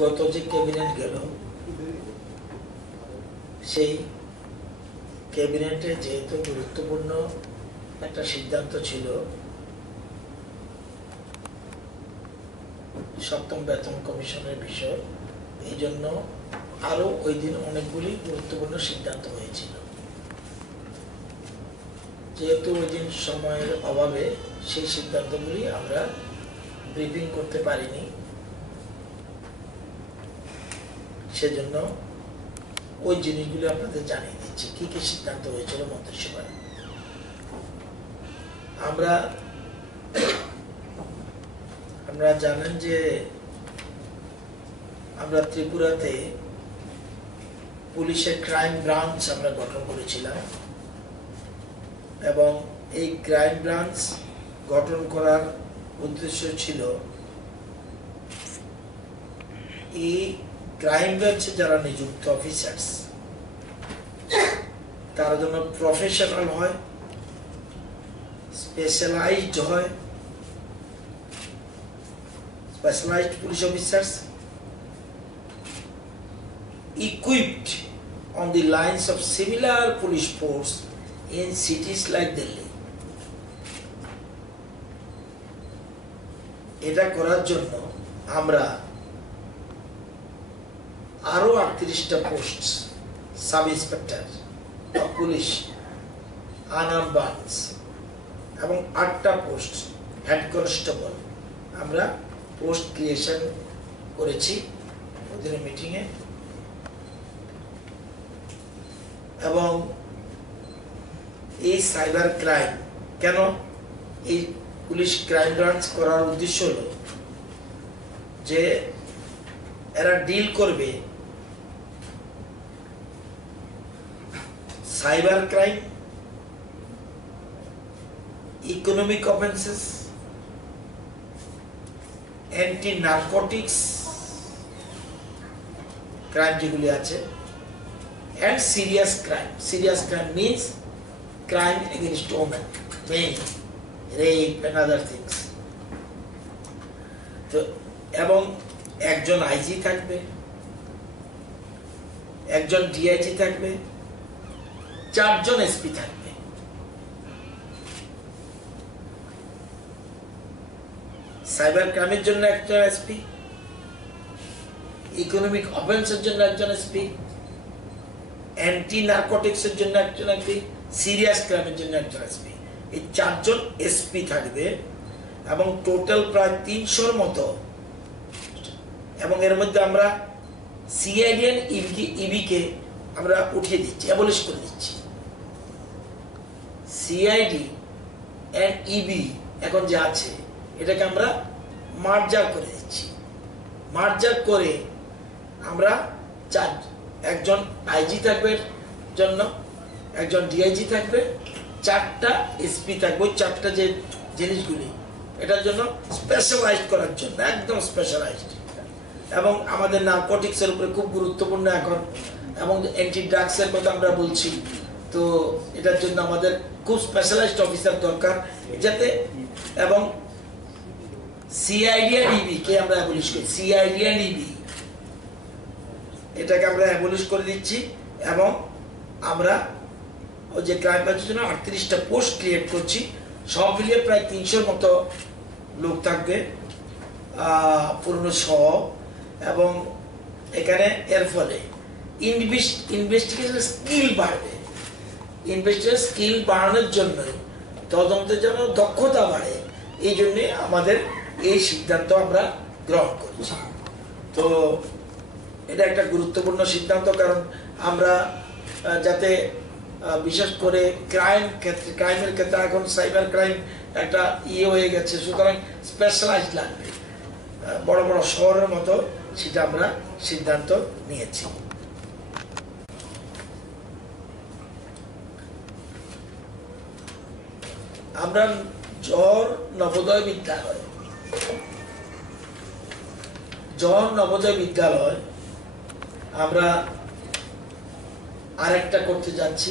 গত যে ক্যাবিনেট গেল সেই ক্যাবিনেটে যেহেতু গুরুত্বপূর্ণ একটা সিদ্ধান্ত ছিল সপ্তম বেতন কমিশনের বিষয়, এই জন্য আরো ওই দিন অনেকগুলি গুরুত্বপূর্ণ সিদ্ধান্ত হয়েছিল। যেহেতু ওই দিন সময়ের অভাবে সেই সিদ্ধান্তগুলি আমরা ব্রিফিং করতে পারিনি, সেজন্য ওই জিনিসগুলি আপনাদের জানিয়ে দিচ্ছি কি কি সিদ্ধান্ত হয়েছিল মন্ত্রিসভায়। আমরা জানেন যে আমরা ত্রিপুরাতে পুলিশের ক্রাইম ব্রাঞ্চ আমরা গঠন করেছিলাম এবং এই ক্রাইম ব্রাঞ্চ গঠন করার উদ্দেশ্য ছিল এই ক্রাইম ব্রাঞ্চে যারা নিযুক্ত অফিসার্স তারা যেন প্রফেশনাল হয়, স্পেশালাইজড হয়, specialized police officers equipped on the lines of similar police force in cities like Delhi. এটা করার জন্য আমরা আরো 38টা পোস্ট সাব ইন্সপেক্টর পুলিশ আনাম ব্রাঞ্চ এবং 8টা পোস্ট হেড কনস্টেবল আমরা পোস্ট ক্রিয়েশন করেছি ওদের মিটিংয়ে। এবং এই সাইবার ক্রাইম কেন এই পুলিশ ক্রাইম ব্রাঞ্চ করার উদ্দেশ্য হলো যে এরা ডিল করবে cyber crime, economic offences, anti narcotics crime যেগুলি আছে, and serious crime. Serious crime means crime against women, men, rape and other things. তো এবং একজন আইজি থাকবে, একজন ডিআইজি থাকবে, 4 জন এসপি থাকবে। সাইবার ক্রাইমের জন্য একজন এসপি, ইকোনমিক অফেন্সের জন্য একজন এসপি, অ্যান্টি নার্কোটিক্সের জন্য একজন এসপি, সিরিয়াস ক্রাইমের জন্য একজন এসপি। এই 4 জন এসপি থাকবে এবং টোটাল প্রায় 300-র মতো। এবং এর মধ্যে আমরা সিআইডি এন্ড ইবি কে আমরা উঠিয়ে দিচ্ছি, অ্যাবলিশ করে দিচ্ছি। সিআইডি এন্ড ইবি এখন যে আছে এটাকে আমরা মার্জার করে দিচ্ছি। মার্জার করে আমরা একজন আইজি থাকবে জন্য, একজন ডিআইজি থাকবে, 4টা এসপি থাকবে। 4টা যে জিনিসগুলি এটার জন্য স্পেশালাইজড করার জন্য, একদম স্পেশালাইজড। এবং আমাদের নার্কোটিক্সের উপরে খুব গুরুত্বপূর্ণ এখন, এবং অ্যান্টি ড্রাগসের কথা আমরা বলছি, তো এটার জন্য আমাদের খুব স্পেশালাইজড অফিসার দরকার যাতে। এবং সিআইডি আর ইবি কে আমরা অ্যাবলিশ করি, সিআইডি আর ইবি এটাকে আমরা অ্যাবলিশ করে দিচ্ছি। এবং আমরা ওই যে ক্রাইম ব্রাঞ্চের জন্য 38টা পোস্ট ক্রিয়েট করছি, সব মিলিয়ে প্রায় 300-র মতো লোক থাকবে পুরনো সহ। এবং এখানে এর ফলে ইনভেস্টিগেশন স্কিল বাড়বে। ইনভেস্টিগেশন স্কিল বাড়ানোর জন্য, তদন্তের জন্য দক্ষতা বাড়ে, এই জন্যে আমাদের এই সিদ্ধান্ত আমরা গ্রহণ করছি। তো এটা একটা গুরুত্বপূর্ণ সিদ্ধান্ত, কারণ আমরা যাতে বিশেষ করে ক্রাইমের ক্ষেত্রে এখন সাইবার ক্রাইম একটা হয়ে গেছে, সুতরাং স্পেশালাইজ লাগবে বড় বড় শহরের মতো, সেটা আমরা সিদ্ধান্ত নিয়েছি। আমরা জওহর নবোদয় বিদ্যালয় আমরা আরেকটা করতে যাচ্ছি।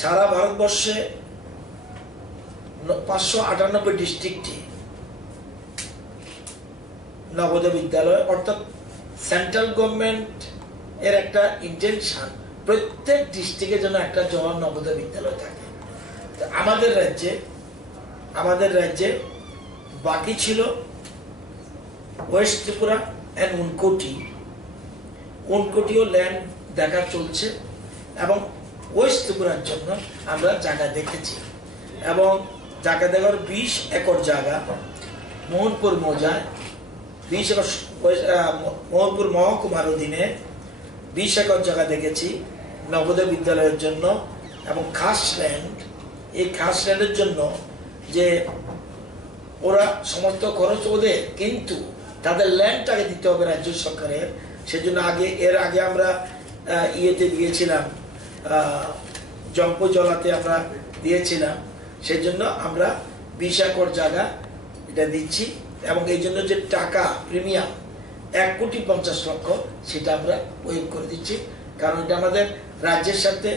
সারা ভারতবর্ষে 598 ডিস্ট্রিক্টে নবোদয় বিদ্যালয়, অর্থাৎ সেন্ট্রাল গভর্নমেন্ট এর একটা ইন্টেনশন প্রত্যেক ডিস্ট্রিক্টে যেন একটা জওয়ান নবোদয় বিদ্যালয় থাকে। আমাদের রাজ্যে বাকি ছিল ওয়েস্ট ত্রিপুরা অ্যান্ড উনকোটিও ল্যান্ড দেখা চলছে এবং ওয়েস্ট ত্রিপুরার জন্য আমরা জায়গা দেখেছি এবং জায়গা দেখার 20 একর জায়গা মোহনপুর মৌজায়, 20 একর মোহনপুর মহকুমার অধীনে 20 একর জায়গা দেখেছি নবোদয় বিদ্যালয়ের জন্য। এবং খাস ল্যান্ড, এই খাস ল্যান্ডের জন্য যে ওরা সমস্ত খরচ ওদের, কিন্তু তাদের ল্যান্ডটাকে দিতে হবে রাজ্য সরকারের। সেজন্য এর আগে আমরা ইয়েতে দিয়েছিলাম, জম্পু জলাতে আমরা দিয়েছিলাম। সেই জন্য আমরা 20 একর জায়গা এটা দিচ্ছি এবং এই জন্য যে টাকা প্রিমিয়াম 1,50,00,000 সেটা আমরা ওয়েভ করে দিচ্ছি। কারণ এটা আমাদের রাজ্যের সাথে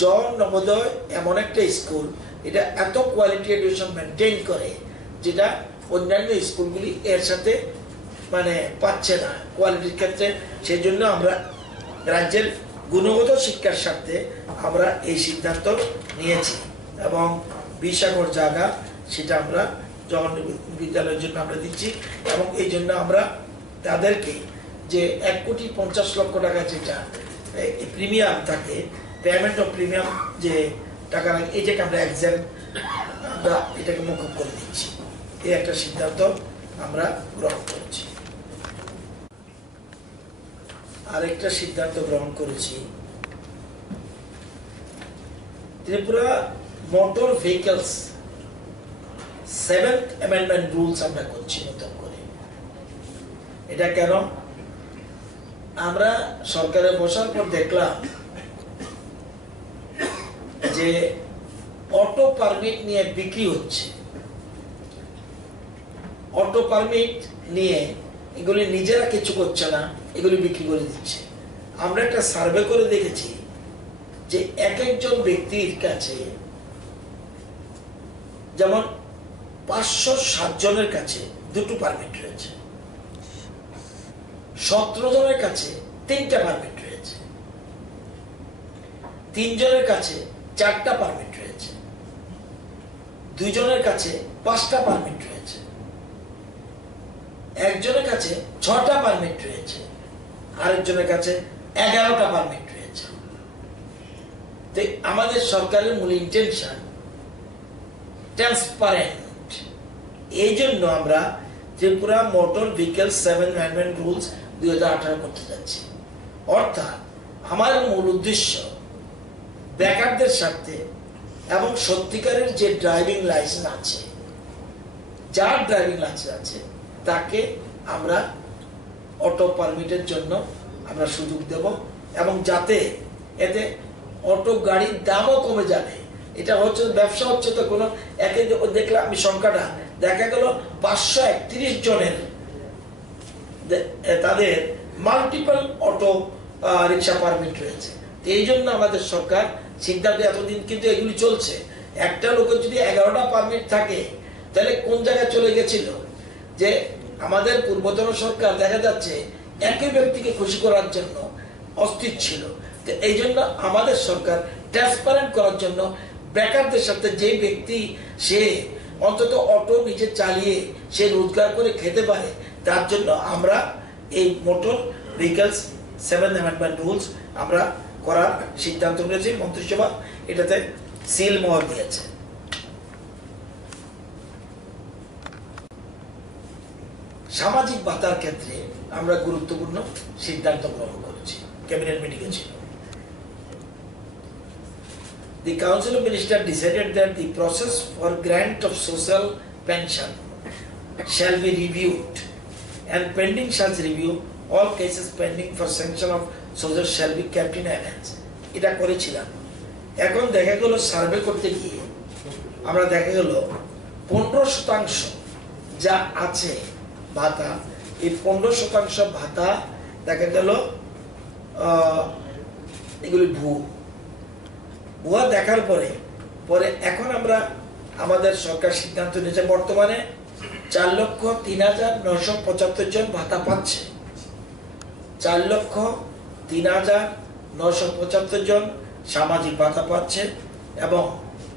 জওয়ান নবোদয় এমন একটা স্কুল, এটা এত কোয়ালিটি এডুকেশন মেনটেন করে যেটা অন্যান্য স্কুলগুলি এর সাথে মানে পাচ্ছে না কোয়ালিটির ক্ষেত্রে। সেই জন্য আমরা রাজ্যের গুণগত শিক্ষার স্বার্থে আমরা এই সিদ্ধান্ত নিয়েছি এবং 20 একর জায়গা সেটা আমরা জওয়ান বিদ্যালয়ের জন্য আমরা দিচ্ছি। এবং এই জন্য আমরা তাদেরকে যে 1,50,00,000 টাকা যেটা প্রিমিয়াম থাকে, পেমেন্ট অফ প্রিমিয়াম যে টাকা লাগে, এটাকে আমরা আমরা এটাকে মকুব করে দিচ্ছি। এই একটা সিদ্ধান্ত আমরা গ্রহণ করেছি। আরেকটা সিদ্ধান্ত গ্রহণ করেছি, Tripura motor vehicles 7th amendment rules আমরা করছি নতুন করে। এটা কেন? আমরা সরকারে বসার পর দেখলাম যে অটো পারমিট নিয়ে বিক্রি হচ্ছে। অটো পারমিট নিয়ে এগুলি নিজেরা কিছু করছে না, এগুলি বিক্রি করে দিচ্ছে। আমরা একটা সার্ভে করে দেখেছি যে একজন ব্যক্তির কাছে, যেমন 507 জনের কাছে 2টো পারমিট রয়েছে, 17 জনের কাছে 3টা পারমিট রয়েছে, 3 জনের কাছে 4টা পারমিট রয়েছে, 2 জনের কাছে 5টা পারমিট রয়েছে, একজনের কাছে 6টা পারমিট রয়েছে, আরেকজনের কাছে 11টা পারমিট রয়েছে। তো আমাদের সরকারের মূল ইন্টেনশন ট্রান্সপারেন্ট। এই জন্য আমরা Tripura motor vehicle 7th amendment rules 2018 করতে যাচ্ছি। অর্থাৎ আমার মূল উদ্দেশ্য বেকারদের স্বার্থে এবং সত্যিকারের যে ড্রাইভিং লাইসেন্স আছে, যার ড্রাইভিং লাইসেন্স আছে তাকে আমরা অটো পারমিটের জন্য আমরা সুযোগ দেব এবং যাতে এতে অটো গাড়ির দামও কমে যাবে। এটা হচ্ছে ব্যবসা হচ্ছে তো কোনো একে দেখলাম আমি সংখ্যাটা দেখা গেল 531 জনের তাদের মাল্টিপল অটো রিক্সা পারমিট রয়েছে। এই জন্য আমাদের সরকার সিদ্ধান্ত, এতদিন কিন্তু এগুলি চলছে, একটা লোকের যদি 11টা পারমিট থাকে তাহলে কোন জায়গায় চলে গেছিল যে আমাদের পূর্বতন সরকার দেখা যাচ্ছে একই ব্যক্তিকে খুশি করার জন্য অস্থির ছিল। তো এই জন্য আমাদের সরকার ট্রান্সপারেন্ট করার জন্য বেকারদের সাথে যে ব্যক্তি সে অন্তত অটো নিজে চালিয়ে সে রোজগার করে খেতে পারে, তার জন্য আমরা এই motor vehicles 7th amendment rules আমরা করার সিদ্ধান্ত নিয়েছি। মন্ত্রিসভা এটাতে সিল মোহর দিয়েছে। সামাজিক ভাতার ক্ষেত্রে আমরা গুরুত্বপূর্ণ সিদ্ধান্ত গ্রহণ করেছি, ক্যাবিনেট মিটিংয়ে ছিল। The Council of Ministers decided that the process for grant of social pension shall be reviewed, and pending such review, all cases pending for sanction of social shall be kept in abeyance. এটা করেছিলাম। এখন দেখা গেল survey করতে গিয়ে আমরা দেখা গেল 15% যা আছে ভাতা, এই 15% ভাতা দেখা গেল এগুলি ভুয়া দেখার পরে এখন আমরা আমাদের সরকার সিদ্ধান্ত নিয়েছে বর্তমানে 4,03,975 জন ভাতা পাচ্ছে। 4,03,975 জন সামাজিক ভাতা পাচ্ছে এবং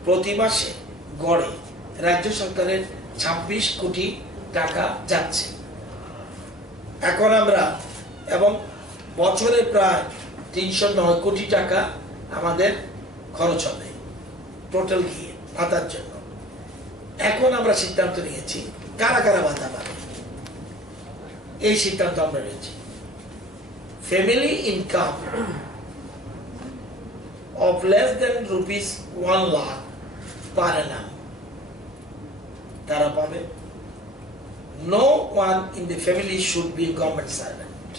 প্রতি মাসে গড়ে রাজ্য সরকারের 26 কোটি টাকা যাচ্ছে। এখন আমরা এবং বছরে প্রায় 309 কোটি টাকা আমাদের খরচ হবে টোটাল গিয়ে ভাতার জন্য। এখন আমরা সিদ্ধান্ত নিয়েছি কারা কারা ভাতা পাবে। এই সিদ্ধান্ত আমরা নিয়েছি family income of less than rupees 1 lakh per annum তারা পাবে। No one in the family should be a government servant,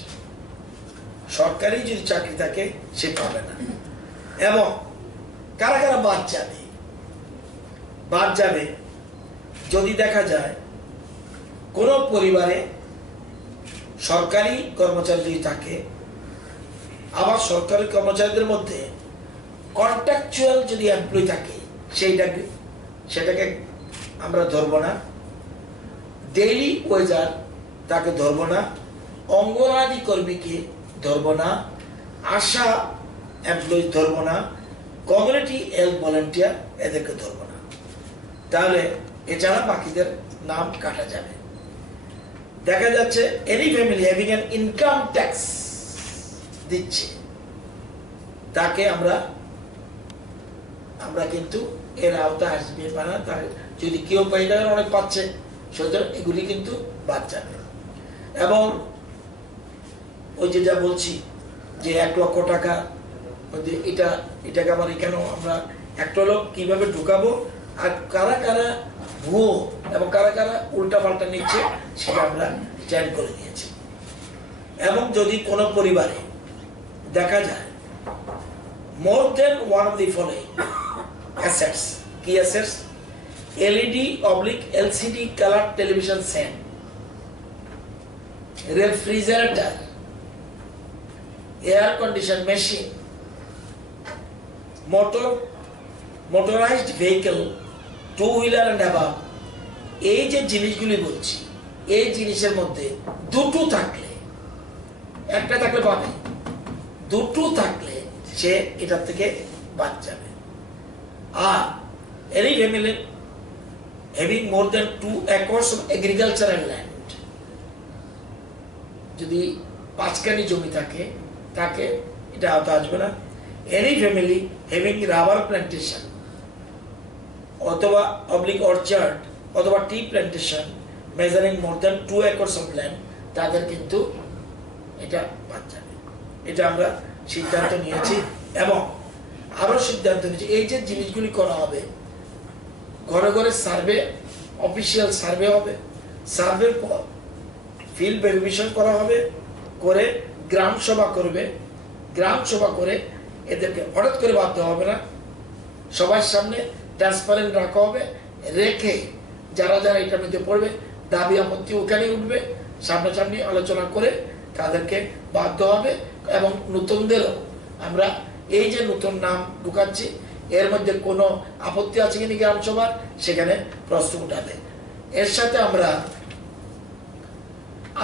সরকারি যদি চাকরি থাকে সে পাবে না। এবং কারা কারা বাদ যাবে যদি দেখা যায় কোনো পরিবারে সরকারি কর্মচারী যদি থাকে, আবার সরকারি কর্মচারীদের মধ্যে কন্ট্রাকচুয়াল যদি এমপ্লয়ি থাকে সেটাকে আমরা ধরবো না, ডেইলি ওয়েজার তাকে ধরবো না, অঙ্গনওয়াড়ি কর্মীকে ধরবো না, আশা এমপ্লয়ি ধরবো না, কমিউনিটি হেলথ ভলান্টিয়ার এদেরকে ধরবো না। তাহলে এছাড়া বাকিদের নাম কাটা যাবে। দেখা যাচ্ছে any family having an income tax দিচ্ছে তাকে আমরা কিন্তু এর আওতায় আসবে না। তার যদি কেউ পাইকার অনেক পাচ্ছে সুতরাং এগুলি কিন্তু বাদ যাবে। এবং ওই যে যা বলছি যে 1 লক্ষ টাকা এটাকে আমার এখানেও আমরা একটা লোক কিভাবে ঢুকাবো আর কারা কারা ভুয়ো এবং কারা কারা উল্টা পাল্টা নিচ্ছে সেটা আমরা ট্যাগ করে দিয়েছি। এবং যদি কোনো পরিবারে দেখা যায় more than one of the following assets, key assets: LED/LCD color television set, refrigerator, air condition machine, motorized vehicle, two-wheeler and above, এই যে জিনিসগুলি বলছি এই জিনিসের মধ্যে দুটো থাকলে, একটা থাকলে পাবে, দুটো থাকলে সে এটা থেকে বাদ যাবে। আর any family having more than 2 acres of agricultural land, যদি 5 কানি জমি থাকে তাকে এটা আওতা আসবে না। any family having rubber plantation অথবা orchard অথবা tea plantation measuring more than 2 acres of land তাদের কিন্তু এটা বাদ যাবে। এটা আমরা সিদ্ধান্ত নিয়েছি এবং আরো সিদ্ধান্ত নিয়েছি এই যে জিনিসগুলি করা হবে, ঘরে ঘরে সার্ভে, অফিসিয়াল সার্ভে হবে, সার্ভের পর ফিল্ড ভেরিফিকেশন করা হবে, করে গ্রাম সভা করবে, গ্রাম সভা করে এদেরকে হঠাৎ করে বাদ দেওয়া হবে না, সবার সামনে ট্রান্সপারেন্ট রাখা হবে, রেখে যারা যারা এটার মধ্যে পড়বে দাবি আপত্তি ওখানে উঠবে, সামনাসামনি আলোচনা করে তাদেরকে বাদ দেওয়া হবে। এবং নতুনদেরও আমরা এই যে নতুন নাম ঢুকাচ্ছি এর মধ্যে কোনো আপত্তি আছে কিনা গ্রাম সভার সেখানে প্রশ্ন উঠাবে। এর সাথে আমরা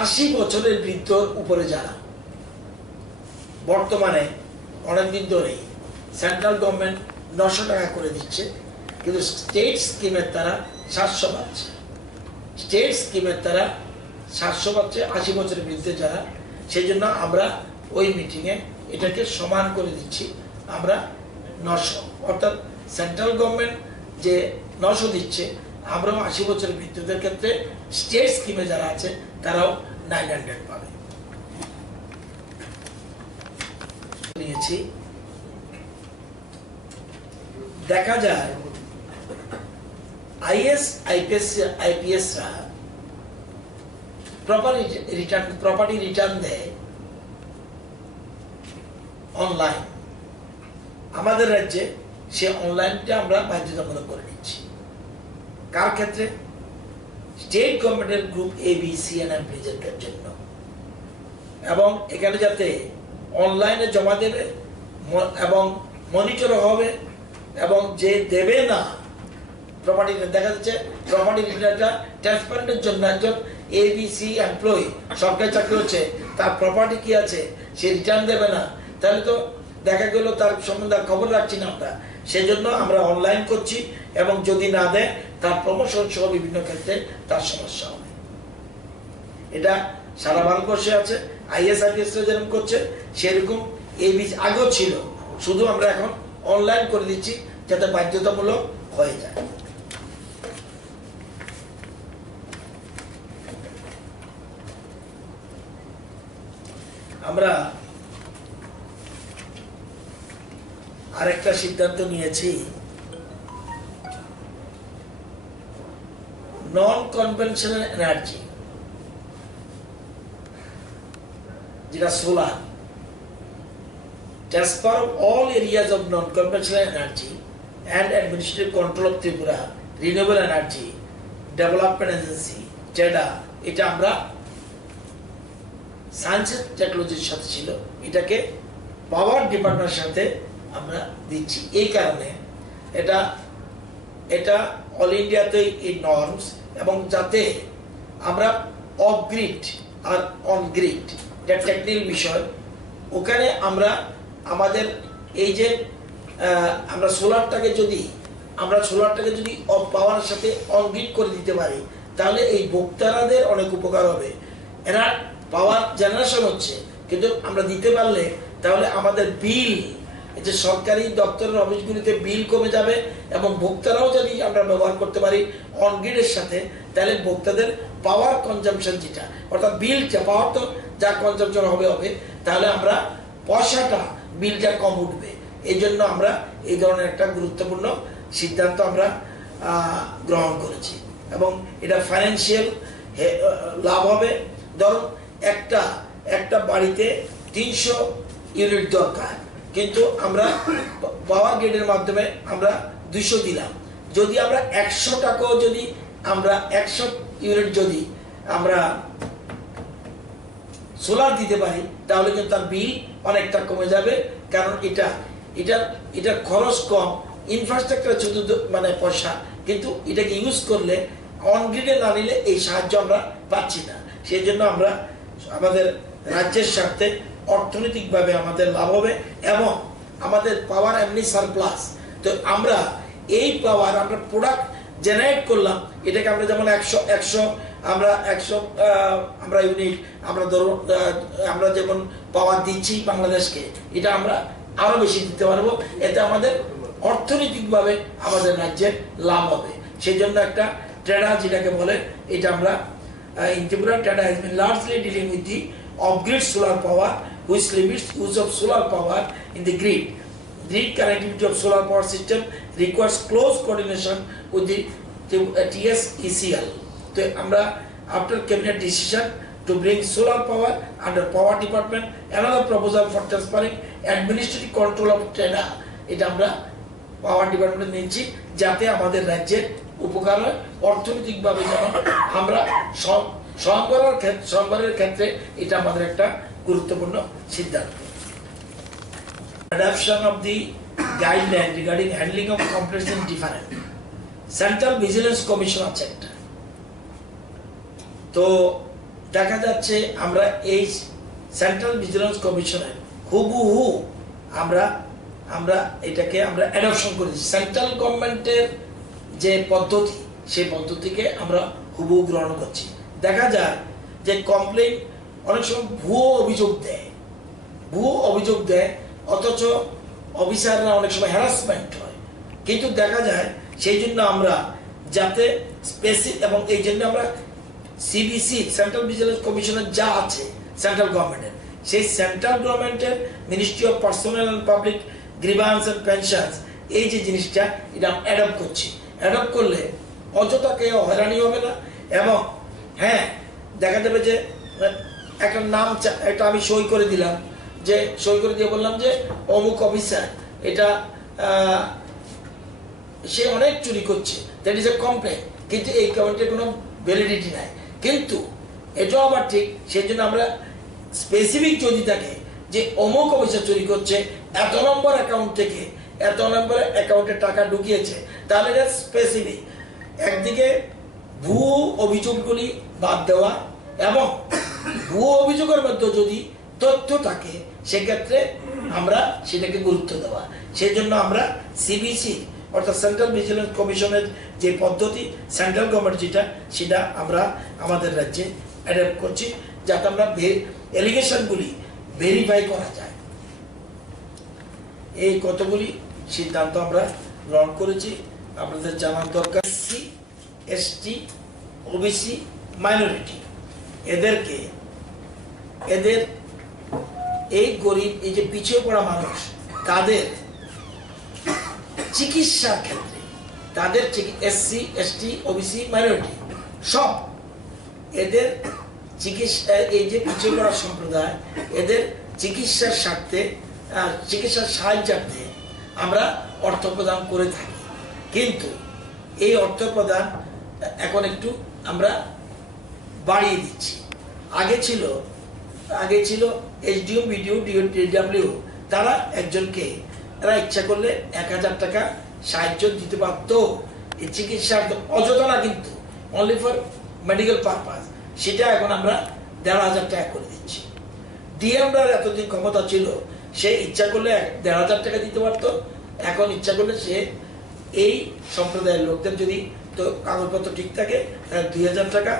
80 বছরের বৃদ্ধর উপরে যারা বর্তমানে অনেকদিন ধরেই সেন্ট্রাল গভর্নমেন্ট 900 টাকা করে দিচ্ছে, কিন্তু স্টেট স্কিমের তারা 700 পাচ্ছে, স্টেট স্কিমের তারা 700 পাচ্ছে 80 বছরের বৃদ্ধ যারা। সেই জন্য আমরা ওই মিটিংয়ে এটাকে সমান করে দিচ্ছি, আমরা 900, অর্থাৎ সেন্ট্রাল গভর্নমেন্ট যে 900 দিচ্ছে আমরাও 80 বছরের বৃদ্ধদের ক্ষেত্রে স্টেট স্কিমে যারা আছে তারাও 900 পাবে। নিয়েছি দেখা যায় আইএস আইপিএসরা প্রপার্টি রিটার্ন দেয় অনলাইন। আমাদের রাজ্যে সে অনলাইনটা আমরা বাধ্যতামূলক করে নিচ্ছি। কার ক্ষেত্রে? স্টেট গভর্নমেন্টের গ্রুপ ABC and এমপ্লয়িজের জন্য। এবং এখানে যাতে অনলাইনে জমা দেবে এবং মনিটর হবে এবং যে দেবে না প্রপার্টি দেখা যাচ্ছে প্রপার্টি রিটার্নটা ট্রান্সপারেন্টের জন্য একজন এবিসি এমপ্লয়ি সরকারি চাকরি হচ্ছে, তার প্রপার্টি কি আছে সে রিটার্ন দেবে না, তাহলে তো দেখা গেল তার সম্বন্ধে খবর রাখছি না আমরা। সেজন্য আমরা অনলাইন করছি এবং যদি না দেয় তার প্রমোশন সহ বিভিন্ন ক্ষেত্রে তার সমস্যা হবে। এটা সারা ভারতবর্ষে আছে, ISRTS যেরকম করছে সেরকম এবিসি আগেও ছিল, শুধু আমরা এখন অনলাইন করে দিচ্ছি যাতে বাধ্যতামূলক হয়ে যায়। আমরা আরেকটা সিদ্ধান্ত নিয়েছি, নন কনভেনশনাল এনার্জি যেটা solar, transfer of all areas of non-conventional energy and administrative control of Tripura Renewable Energy Development Agency যেটা এটা আমরা সায়েন্স টেকনোলজির সাথে ছিল, এটাকে পাওয়ার ডিপার্টমেন্টের সাথে আমরা দিচ্ছি। এই কারণে এটা এটা অল ইন্ডিয়াতে এই নর্মস, এবং যাতে আমরা অফ গ্রিড আর অন গ্রিড এটা টেকনিক্যাল বিষয়, ওখানে আমরা আমাদের এই যে আমরা সোলারটাকে যদি অফ পাওয়ারের সাথে অন গ্রিড করে দিতে পারি তাহলে এই ভোক্তাদের অনেক উপকার হবে। এরা পাওয়ার জেনারেশন হচ্ছে কিন্তু আমরা দিতে পারলে তাহলে আমাদের বিল, যে সরকারি দপ্তরের অফিসগুলিতে বিল কমে যাবে এবং ভোক্তারাও যদি আমরা ব্যবহার করতে পারি অন গ্রিডের সাথে, তাহলে ভোক্তাদের পাওয়ার কনজাম্পশন যেটা অর্থাৎ বিলটা পাওয়ার তো যা কনজাম্পশন হবে তাহলে আমরা পয়সাটা বিলটা কম উঠবে। এই জন্য আমরা এই ধরনের একটা গুরুত্বপূর্ণ সিদ্ধান্ত আমরা গ্রহণ করেছি এবং এটা ফাইন্যান্সিয়াল লাভ হবে। ধরুন একটা বাড়িতে 300 ইউনিট দরকার, কিন্তু আমরা পাওয়ার গ্রিডের মাধ্যমে আমরা 200 দিলাম। যদি আমরা 100 টাকাও যদি আমরা 100 ইউনিট যদি আমরা সোলার দিতে পারি তাহলে কিন্তু তার বিল অনেকটা কমে যাবে, কারণ এটা খরচ কম, ইনফ্রাস্ট্রাকচার শুধু মানে পয়সা, কিন্তু এটাকে ইউজ করলে অন গ্রিডে না নিলে এই সাহায্য আমরা পাচ্ছি না। সেই জন্য আমরা আমাদের রাজ্যের স্বার্থে অর্থনৈতিকভাবে আমাদের লাভ হবে এবং আমাদের পাওয়ার এমনি সারপ্লাস, তো আমরা এই পাওয়ার আমরা প্রোডাক্ট জেনারেট করলাম, এটাকে আমরা যেমন 100 আমরা ইউনিট আমরা ধরো আমরা যেমন পাওয়ার দিচ্ছি বাংলাদেশকে, এটা আমরা আরো বেশি দিতে পারবো, এতে আমাদের অর্থনৈতিকভাবে আমাদের রাজ্যের লাভ হবে। সেই জন্য একটা ট্রেডা যেটাকে বলে, এটা আমরা in Tripura, TATA has been largely dealing with the off-grid solar power, which limits use of solar power in the grid. Grid connectivity of solar power system requires close coordination with the TSECL. So, আমরা after cabinet decision to bring solar power under power department, another proposal for transferring administrative control of TATA, এটা আমরা পাওয়ার department নিচ্ছি যাতে আমাদের রাজ্যের উপকার হয়, অর্থনৈতিকভাবে যেন আমরা সংবারের ক্ষেত্রে এটা আমাদের একটা গুরুত্বপূর্ণ সিদ্ধান্ত। Adoption of the guideline regarding handling of complaints in different central vigilance commission আছে একটা, তো দেখা যাচ্ছে আমরা এই সেন্ট্রাল ভিজিলেন্স কমিশনের হুবহু আমরা এটাকে আমরা অ্যাডপশন করেছি। সেন্ট্রাল গভর্নমেন্টের যে পদ্ধতি সেই পদ্ধতিকে আমরা হুবহু গ্রহণ করছি। দেখা যায় যে কমপ্লেন অনেক সময় ভুয়ো অভিযোগ দেয় অথচ অফিসাররা অনেক সময় হ্যারাসমেন্ট হয়, কিন্তু দেখা যায় সেই জন্য আমরা যাতে স্পেসিফিক, এবং এই জন্য আমরা সিবিসি সেন্ট্রাল ভিজিলেন্স কমিশনের যা আছে সেন্ট্রাল গভর্নমেন্টের, সেই সেন্ট্রাল গভর্নমেন্টের ministry of personal and public grievance and pensions, এই যে জিনিসটা এটা অ্যাডপ্ট করছি। অ্যাডপ্ট করলে অযথা কেউ হয়রানি হবে না, এবং হ্যাঁ দেখা যাবে যে একটা নাম একটা আমি সই করে দিলাম, যে সই করে দিয়ে বললাম যে অমুক অফিসার এটা সে অনেক চুরি করছে, দ্যাট ইজ এ কমপ্লেন, কিন্তু এই কমেন্টের কোনো ভ্যালিডিটি নাই। কিন্তু এটাও আবার ঠিক, সেই জন্য আমরা স্পেসিফিক যদি থাকে যে অমুক অফিসার চুরি করছে, এত নম্বর অ্যাকাউন্ট থেকে এত নম্বর অ্যাকাউন্টে টাকা ঢুকিয়েছে, তাহলে এটা স্পেসিফিক। একদিকে ভুয়ো অভিযোগগুলি বাদ দেওয়া এবং ভুয়ো অভিযোগের মধ্যে যদি তথ্য থাকে সেক্ষেত্রে আমরা সেটাকে গুরুত্ব দেওয়া। সেই জন্য আমরা সিবিসি অর্থাৎ সেন্ট্রাল ভিজিলেন্স কমিশনের যে পদ্ধতি, সেন্ট্রাল গভর্নমেন্ট যেটা, সেটা আমরা আমাদের রাজ্যে অ্যাডাপ্ট করছি, যাতে আমরা এলিগেশনগুলি ভেরিফাই করা যায়। এই কতগুলি সিদ্ধান্ত আমরা গ্রহণ করেছি। আপনাদের জানার দরকার, এসসি, এসটি, ওবিসি, মাইনরিটি, এদের এই গরিব, এই যে পিছিয়ে পড়া মানুষ, তাদের চিকিৎসার ক্ষেত্রে, তাদের এসসি, এসটি, ওবিসি, মাইনরিটি সব এদের চিকিৎসা, এই যে পিছিয়ে পড়া সম্প্রদায়, এদের চিকিৎসার স্বার্থে, চিকিৎসার সাহায্যার্থে আমরা অর্থ প্রদান করে থাকি। কিন্তু এই অর্থ প্রদান এখন একটু আমরা বাড়িয়ে দিচ্ছি। আগে ছিল এসডিও, বিডিও, ডিডব্লিউ, তারা একজনকে তারা ইচ্ছা করলে 1000 টাকা সাহায্য দিতে পারত এই চিকিৎসার অযথা না, কিন্তু অনলি ফর মেডিকেল পারপাস। সেটা এখন আমরা 1500 টাকা করে দিচ্ছি। ডিএমরার এতদিন ক্ষমতা ছিল, সে ইচ্ছা করলে 1500 টাকা দিতে পারত। এখন ইচ্ছা করলে সে এই সম্প্রদায়ের লোকদের যদি তো কাগজপত্র ঠিক থাকে, 2000 টাকা